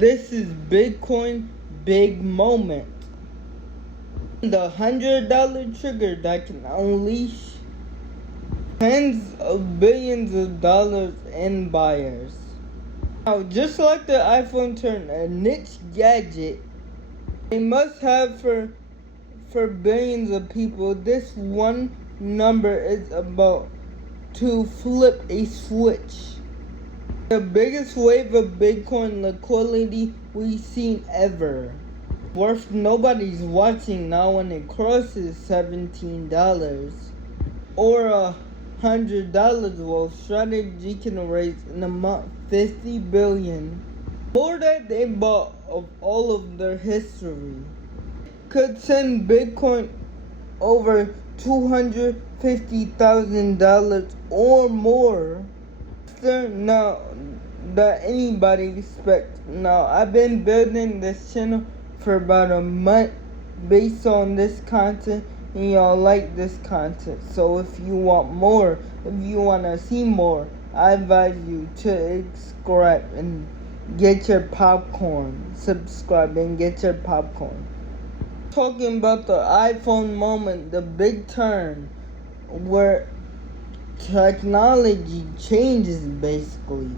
This is Bitcoin big moment. The $100 trigger that can unleash tens of billions of dollars in buyers. Now, just like the iPhone turned a niche gadget, a must-have for billions of people, this one number is about to flip a switch. The biggest wave of Bitcoin liquidity we've seen ever. Worth nobody's watching now when it crosses $17 or $100. Well, Strategy can raise in a month $50 billion, more than they bought of all of their history. Could send Bitcoin over $250,000 or more. Now that anybody expects. Now I've been building this channel for about a month based on this content, and y'all like this content. So if you want more, if you want to see more, I advise you to subscribe and get your popcorn. Subscribe and get your popcorn. Talking about the iPhone moment, the big turn where technology changes basically.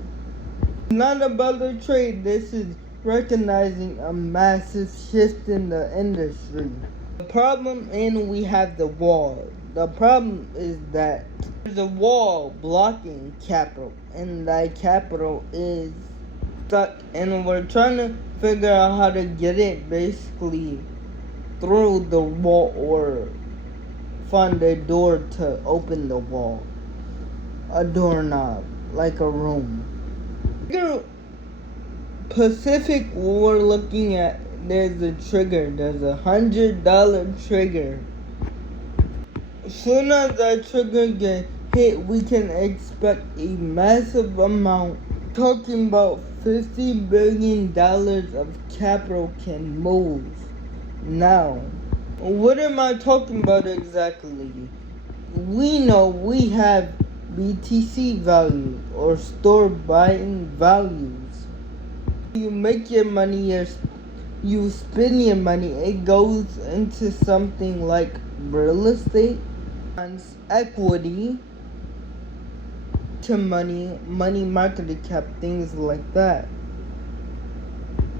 Not about the trade, this is recognizing a massive shift in the industry. The problem we have the wall. The problem is that there's a wall blocking capital, and that capital is stuck, and we're trying to figure out how to get it basically through the wall or find a door to open the wall. A doorknob, like a room. Pacific, we're looking at, there's a trigger. There's a $100 trigger. As soon as that trigger gets hit, we can expect a massive amount. Talking about $50 billion of capital can move. Now, what am I talking about exactly? We know we have BTC values or store buying values. You make your money, you spend your money, it goes into something like real estate, equity, to money market cap, things like that.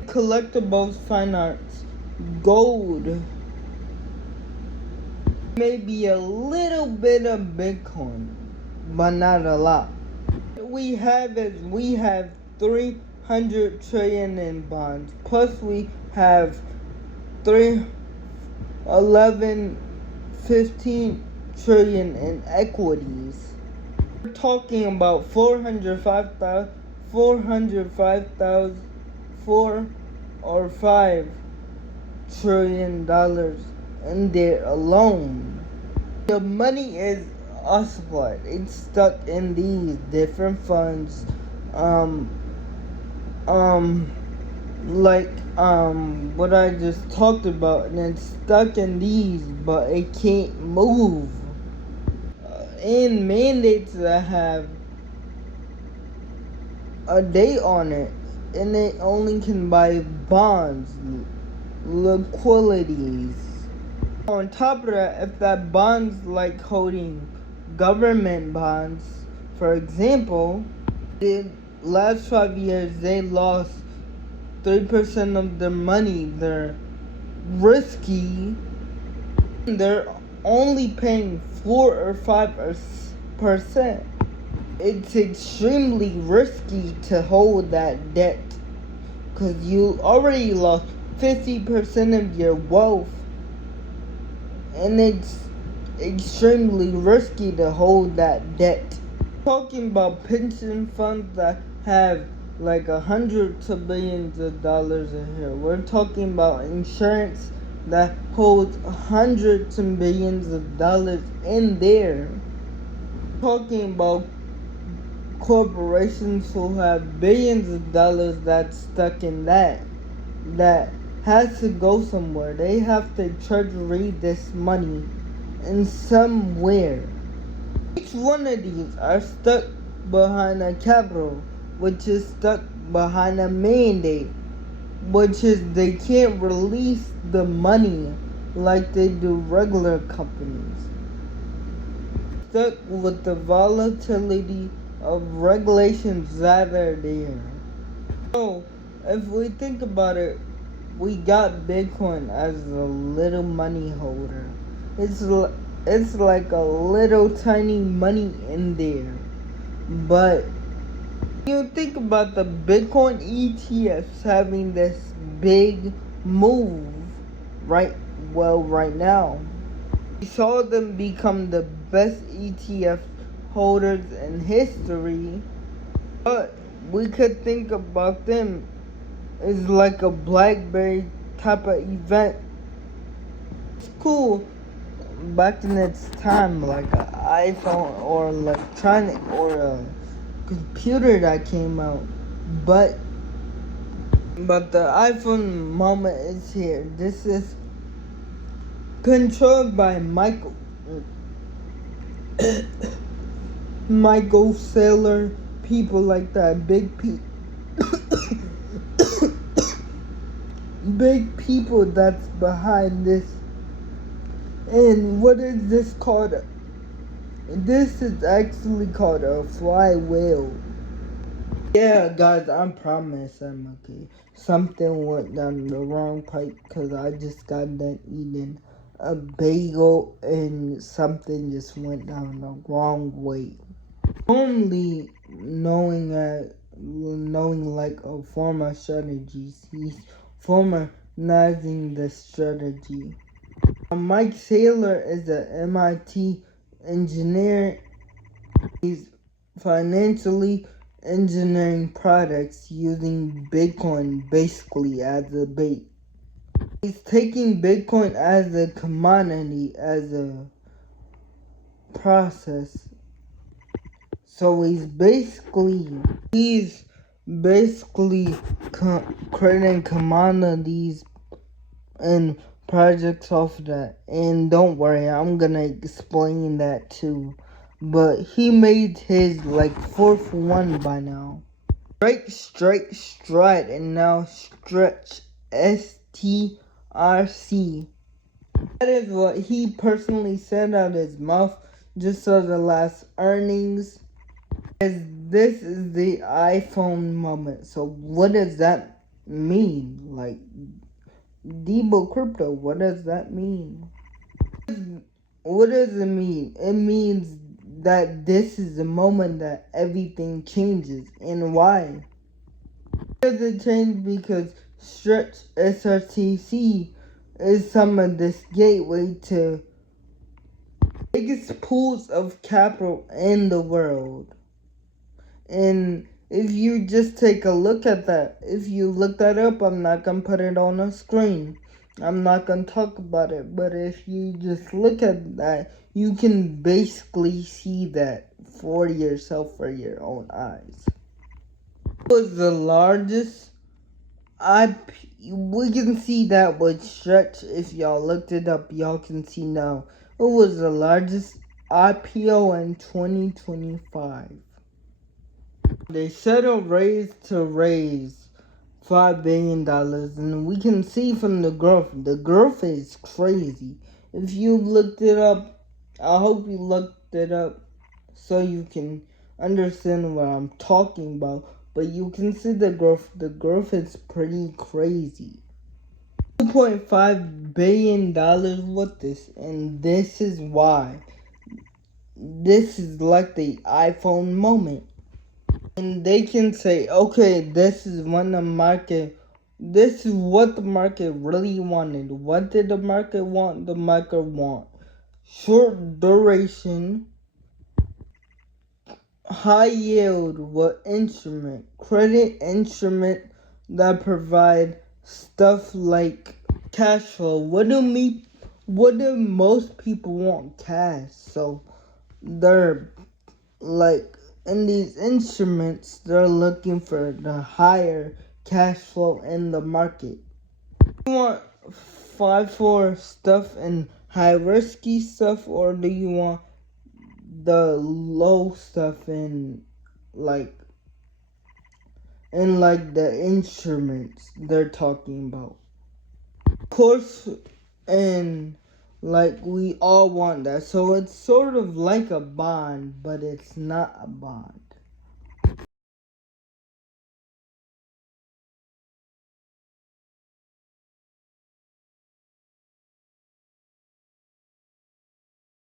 Collectibles, fine arts, gold, maybe a little bit of Bitcoin, but not a lot. What we have 300 trillion in bonds, plus we have 15 trillion in equities. We're talking about 4 or $5 trillion in there alone. The money is ossified. It's stuck in these different funds, what I just talked about, and it's stuck in these, but it can't move. And mandates that have a date on it, and it only can buy bonds, liquidities. On top of that, if that bonds like holding government bonds, for example, the last 5 years they lost 3% of their money. They're risky. They're only paying 4 or 5%. It's extremely risky to hold that debt, because you already lost 50% of your wealth, and it's extremely risky to hold that debt. Talking about pension funds that have like hundreds of billions of dollars in here. We're talking about insurance that holds hundreds of billions of dollars in there. Talking about corporations who have billions of dollars that's stuck in that has to go somewhere. They have to treasury this money in somewhere. Each one of these are stuck behind a capital, which is stuck behind a mandate, which is they can't release the money like they do regular companies. Stuck with the volatility of regulations that are there. So, if we think about it, we got Bitcoin as a little money holder. It's like a little tiny money in there. But you think about the Bitcoin ETFs having this big move right now. We saw them become the best ETF holders in history, but we could think about them as like a BlackBerry type of event. It's cool back in its time, like an iPhone or electronic or a computer that came out, but the iPhone moment is here. This is controlled by Michael Saylor, people like that, big people that's behind this. And what is this called? This is actually called a flywheel. Yeah, guys, I promise I'm okay. Something went down the wrong pipe because I just got done eating a bagel and something just went down the wrong way. Only knowing like a former strategies, he's formalizing the strategy. Mike Saylor is an MIT engineer. He's financially engineering products using Bitcoin basically as a bait. He's taking Bitcoin as a commodity, as a process. So he's basically creating commodities and projects off of that. And don't worry, I'm gonna explain that too. But he made his like fourth one by now. Strike, and now Stretch, STRC. That is what he personally said out of his mouth just so the last earnings. As this is the iPhone moment. So what does that mean? Like Debo Crypto, what does that mean? What does it mean? It means that this is the moment that everything changes. And why? Does it change? Because Stretch SRTC is some of this gateway to biggest pools of capital in the world. And if you just take a look at that, if you look that up, I'm not going to put it on a screen. I'm not going to talk about it. But if you just look at that, you can basically see that for yourself, for your own eyes. It was the largest we can see that with Stretch. If y'all looked it up, y'all can see now. It was the largest IPO in 2025. They settled raise $5 billion, and we can see from the growth is crazy. If you looked it up, I hope you looked it up so you can understand what I'm talking about. But you can see the growth is pretty crazy. $2.5 billion with this, and this is why. This is like the iPhone moment. And they can say, okay, this is what the market really wanted. What did the market want? The market want short duration, high yield credit instrument that provide stuff like cash flow. What do most people want? Cash. So they're like, in these instruments, they're looking for the higher cash flow in the market. Do you want 5-4 stuff and high risky stuff, or do you want the low stuff in like and like the instruments they're talking about. Of course, and like we all want that. So it's sort of like a bond, but it's not a bond.